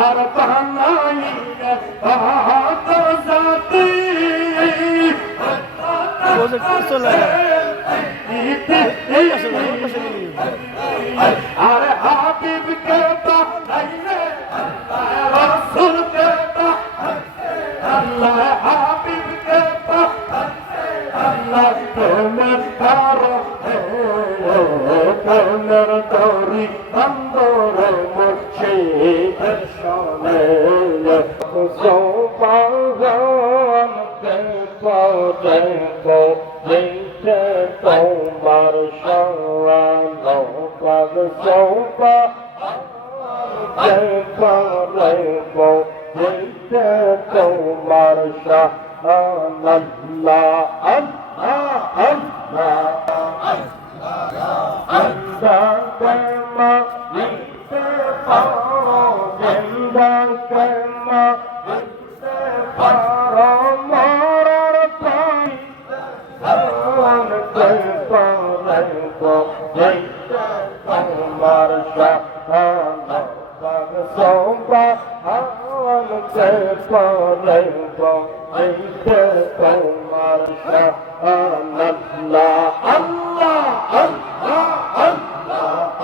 আর বানাইয়া বাহাত জাতি। আর পদঙ্গো দিতে তোমার শরণ পদ সোপা পদঙ্গো দিতে তোমার শরণ আল্লাহ আল্লাহ আল্লাহ আল্লাহ কর্মা কর্মা تنكو جيت تنمر شهانا فنصوبا هون تفو ليبو جيت تنمر شهانا الله الله الله الله الله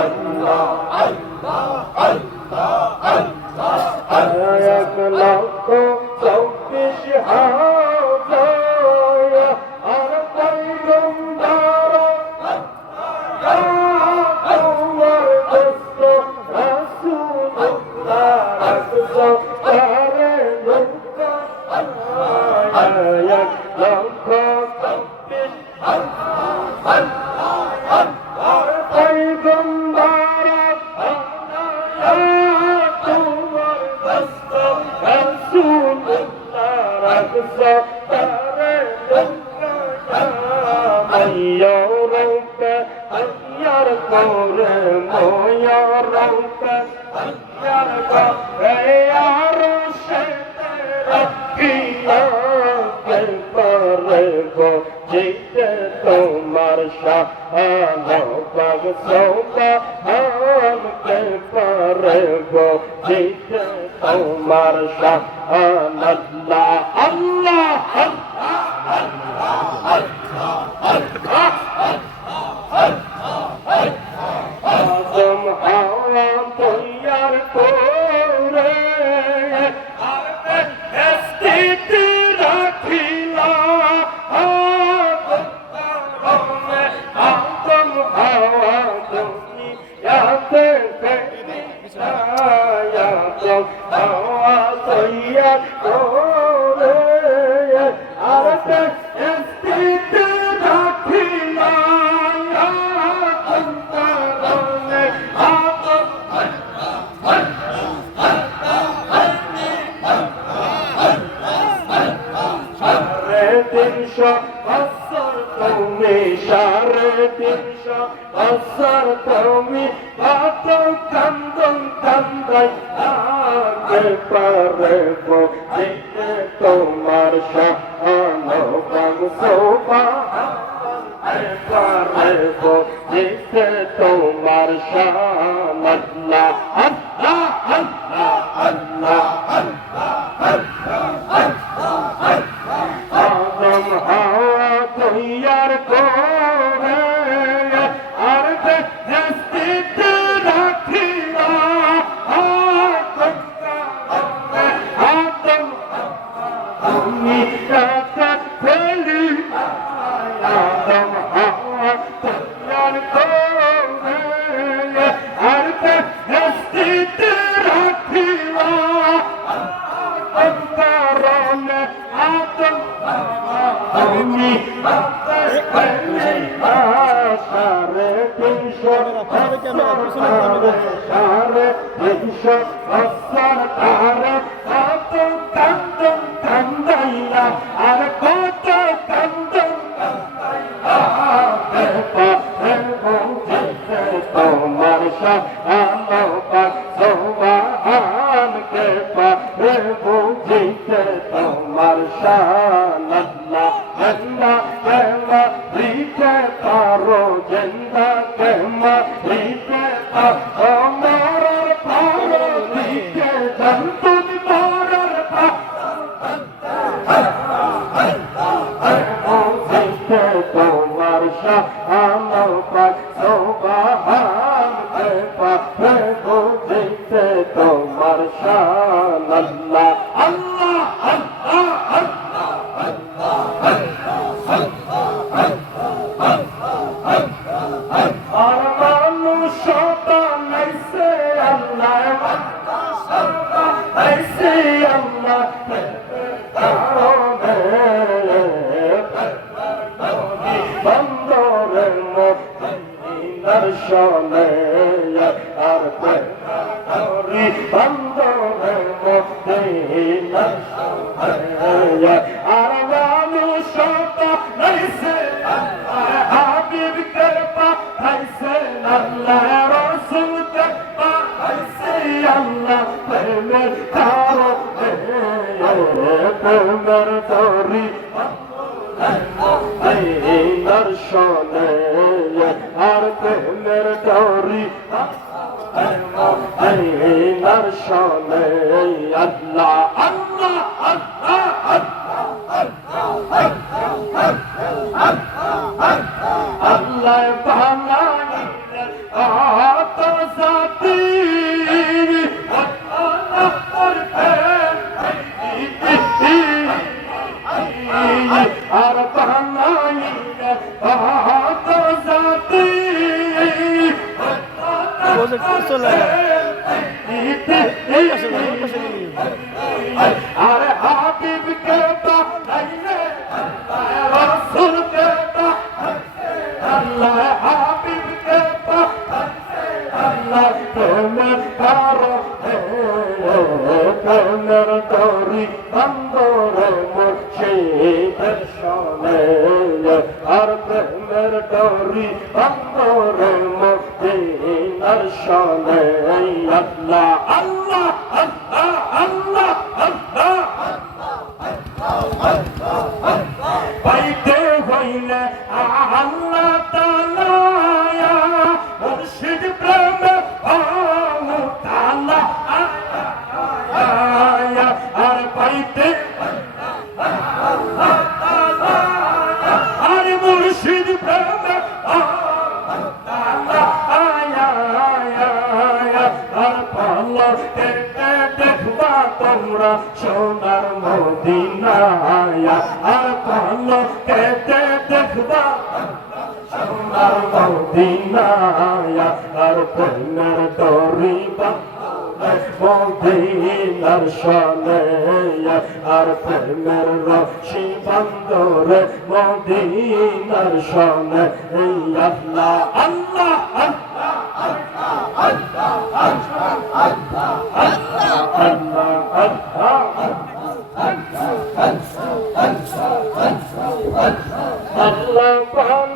الله الله الله الله الله الله Allahu Akbar Atau kandung kandai Ake parebo Jine tomar shahano Bang soba Ake parebo Jine tomar shahano Allah No. আমি আল্লাহ হাবিবকে পাঠান আল্লাহ তোমার কারও তোমার তরি বন্দর মুছে দর্শনে আর তোমার তরি বন্দর আসলে আর প্রেমের রশি বন্দরে মদিনার সনে আল্লাহ আল্লাহ আল্লাহ আল্লাহ আল্লাহ আল্লাহ আল্লাহ আল্লাহ আল্লাহ আল্লাহ আল্লাহ আল্লাহ আল্লাহ আল্লাহ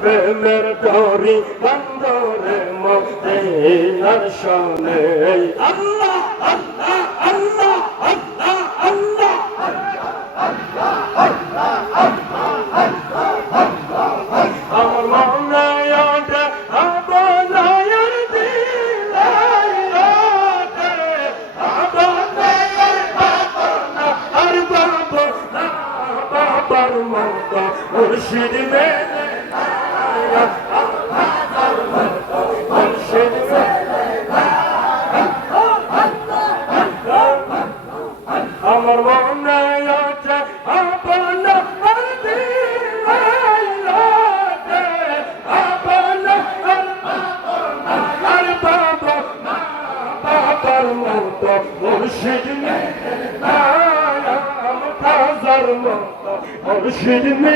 প্রেমের ডরি বন্দরে মোদের শোনে। আল্লাহ। düşürme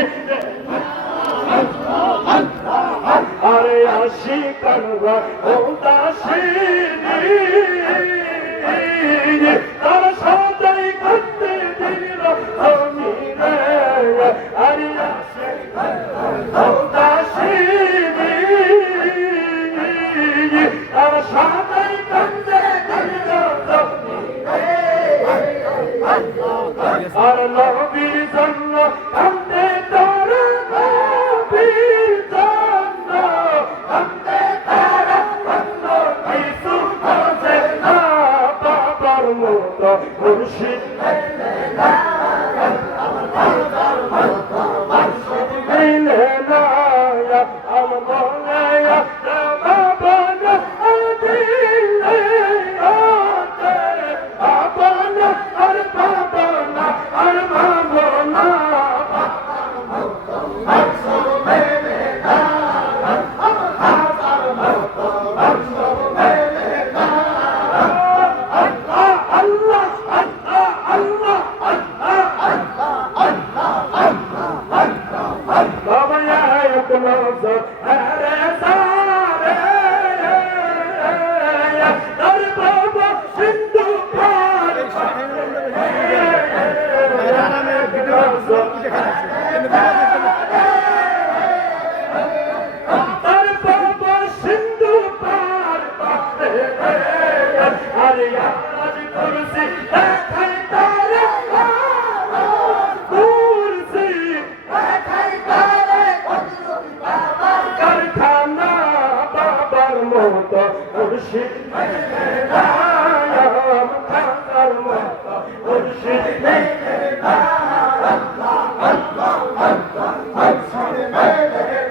এখানে আসবে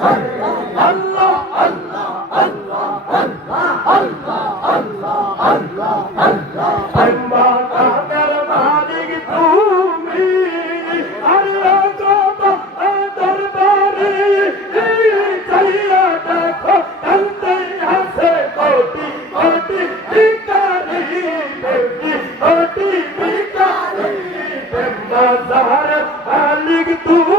Thank you. জহর আলিক তুমি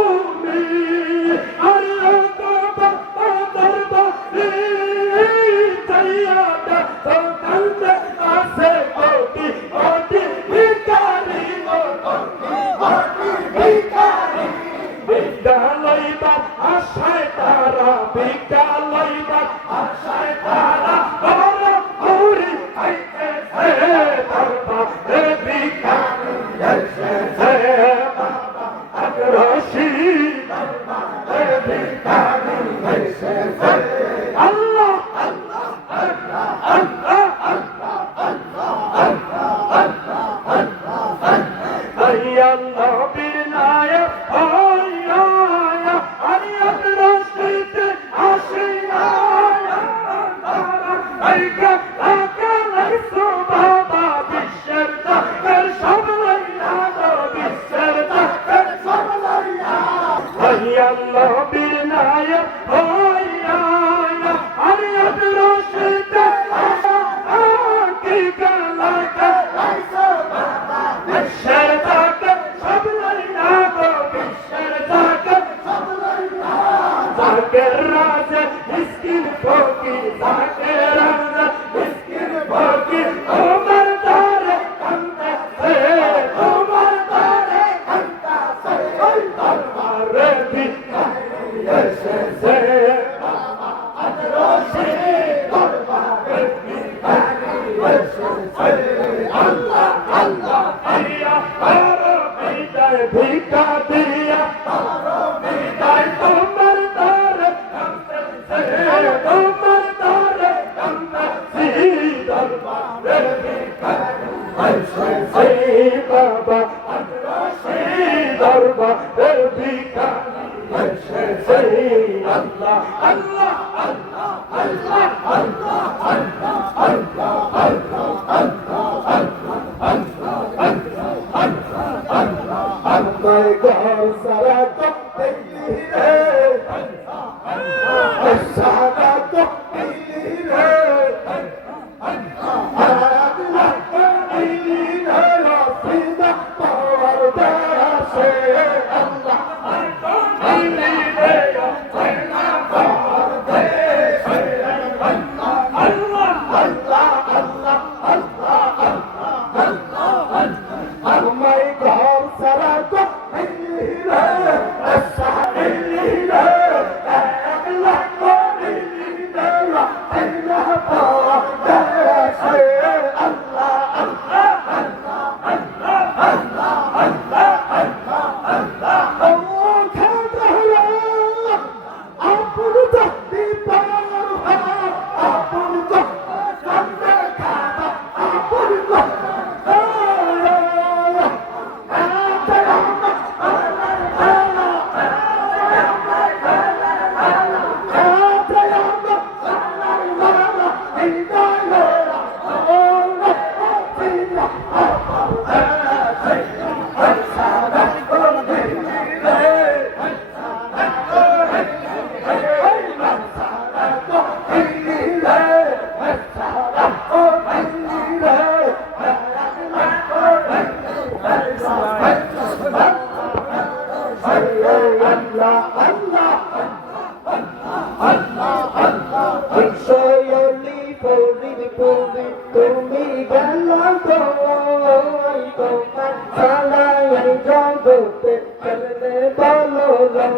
Yes, হরিয়া হর ভিতর ভিকা দিয়া। হর ভিতর তোমার তার তোমার তার দরবারে হরি বাবা দরবারে ভিকা হরি আল্লাহ আল্লাহ আল্লাহ আল্লাহ। রূপে খেললে ভালো রঙ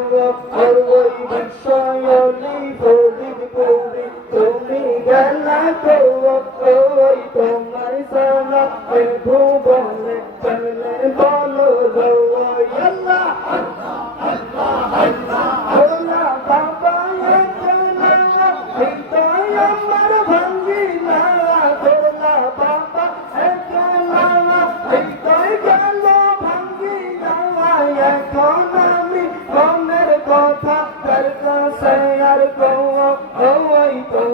করব বিষয়নি প্রদীপ কৌরি তুমি গেলা কৌ তোমার সানা هو هويت